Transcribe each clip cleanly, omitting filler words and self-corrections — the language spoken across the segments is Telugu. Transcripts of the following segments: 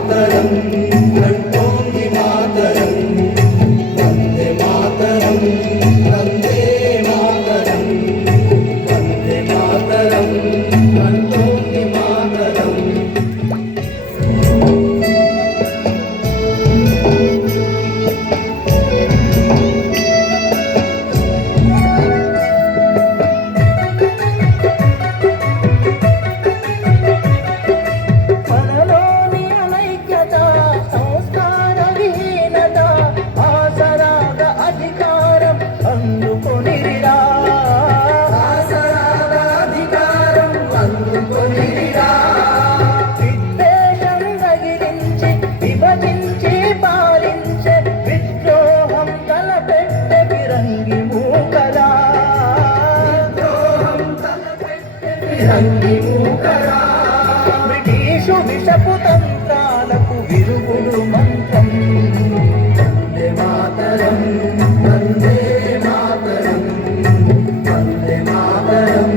మాతరం అంటోంది మాతరం వందే మాతరం వందే మాతరం వందే మాతరం అంటోంది మాతరం బ్రిటిషు విషపు తంత్రాలకు విరుగుడు మంత్రం వందే మాతరం వందే మాతరం వందే మాతరం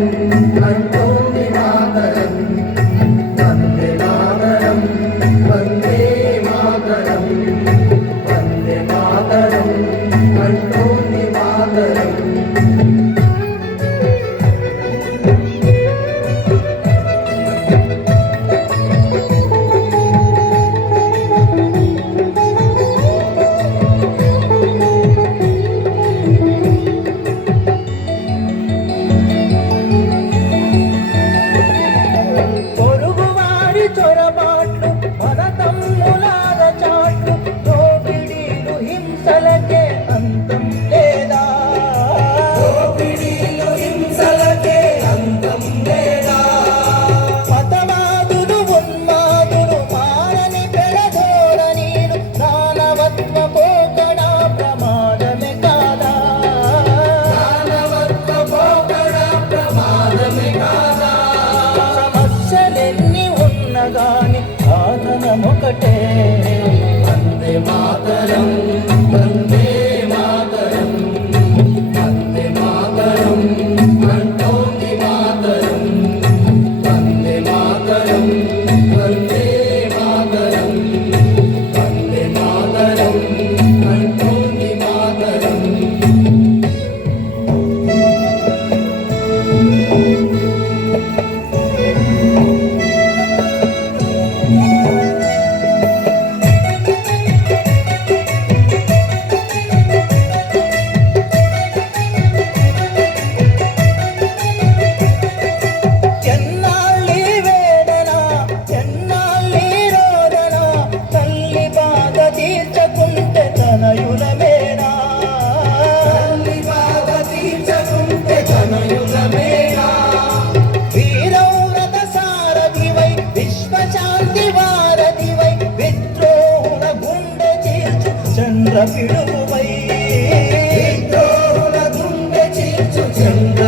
అంటోంది మాతరం వందే మాతరం వందే మాతరం వందే మాతరం అంటోంది మాతరం చొరబాట్లు మదతమ్ములాగ చాట్లు దోపిడీలు హింసలకే అంతం లేదా దోపిడీలు హింసలకే అంతం లేదా మతవాదులు ఉన్మాదులు మారని పెడధోరణీలు మానవత్వ పోకడా ప్రమాదమే కాదా మానవత్వ పోకడా ప్రమాదమే కాదా సమస్యలెన్ని గాని సాధనమొకటే వందే మాతరం వందే మాతరం వందే మాతరం అంటోంది మాతరం వందే మాతరం వందే మాతరం వందే మాతరం అంటోంది మాతరం చంద్ర పిడుగువై విద్రోహుల గుండె చీల్చు చంద్ర